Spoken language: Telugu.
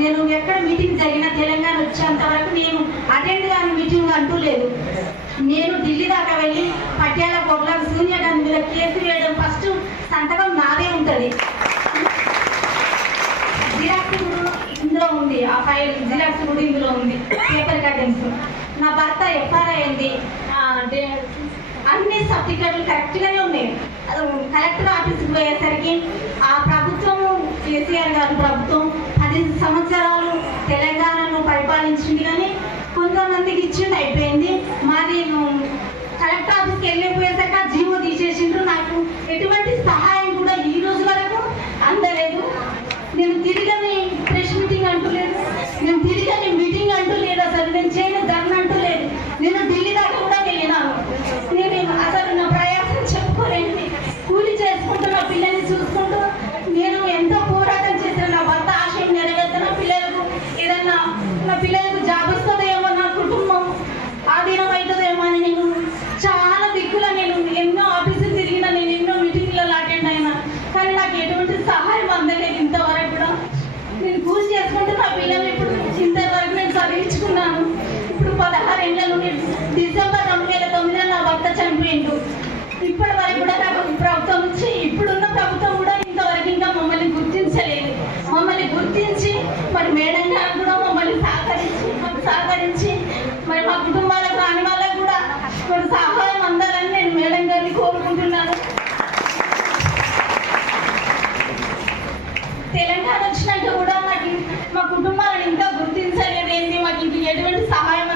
నేను ఎక్కడ మీటింగ్ జరిగినా తెలంగాణ వచ్చేంత వరకు నేను అటెండ్ కాని మీటింగ్ అంటూ లేదు. నేను ఢిల్లీ దాకా వెళ్ళి పట్యాల కోట్ల సోనియా గాంధీ మీద కేసు వేయడం ఫస్ట్ సంతకం నాదే ఉంటుంది. జిరాక్స్ కూడా ఇందులో ఉంది, ఆ ఫైల్ జిరాక్స్ కూడా ఇందులో ఉంది, పేపర్ కటింగ్స్. నా భర్త ఎఫ్ఆర్ఐ అయింది, అన్ని సర్టిఫికెట్లు కరెక్ట్గానే ఉన్నాయి. కలెక్టర్ ఆఫీస్కి పోయేసరికి ఆ ప్రభుత్వం కేసీఆర్ గారి ప్రభుత్వం 10 సంవత్సరాలు తెలంగాణను పరిపాలించింది, కానీ కొంతమందికి ఇచ్చింది అయిపోయింది. మాది కలెక్టర్ ఆఫీస్కి వెళ్ళిపోయేసరికి ఆ జీవో తీసేసిండ్రు. నాకు ఎటువంటి సహాయం కూడా ఈ రోజు వరకు అందలేదు. నేను తిరిగని ప్రెస్ మీటింగ్ అంటూ లేదు, నేను తిరిగని మీటింగ్ అంటూ లేదు, అసలు నేను చేయని ధర్నా అంటూ లేదు. నేను ఢిల్లీ దాకా కూడా వెళ్ళినాను. నేను అసలు నా ప్రయాసం చెప్పుకోలేండి, కూలి చేసుకుంటూ నా పిల్లల్ని చూసుకుంటూ నేను ఎంతో పోరాటం చేసిన నా భర్త ఆశయం నెరవేర్చిన పిల్లలకు ఏదన్నా నా పిల్లలకు జాబ్ వస్తుందేమో, నా కుటుంబం ఆధీనం అవుతుందేమో అని నేను చాలా దిక్కులా నేను ఎన్నో ఆఫీసులు తిరిగినా, నేను ఎన్నో మీటింగ్లలో అటెండ్ అయినా, కానీ నాకు ఎటువంటి సహాయం అందలేదు ఇంతవరకు కూడా. నేను కూలి చేసుకుంటూ నా పిల్లల్ని ఇప్పుడు ఇంతవరకు నేను చదివించుకున్నాను. ఇప్పుడు 16 ఏళ్ళ నుండి డిసెంబర్ 2009 నా భర్త చనిపోయిండు. ఇప్పటి వరకు కూడా నాకు ప్రభుత్వం నుంచి ఇప్పుడున్న ప్రభుత్వం కూడా ఇంతవరకు ఇంకా మమ్మల్ని గుర్తించలేదు. మమ్మల్ని గుర్తించి మరి మేడం గారు కూడా మమ్మల్ని సహకరించి మరి మా కుటుంబాలకు రాని వాళ్ళకు కూడా మరి సహాయం అందాలని నేను మేడం గారిని కోరుకుంటున్నాను. తెలంగాణ వచ్చినాక కూడా నాకు మా కుటుంబాలను ఇంకా గుర్తించలేదు ఏంటి, మాకు ఇంక ఎటువంటి సహాయం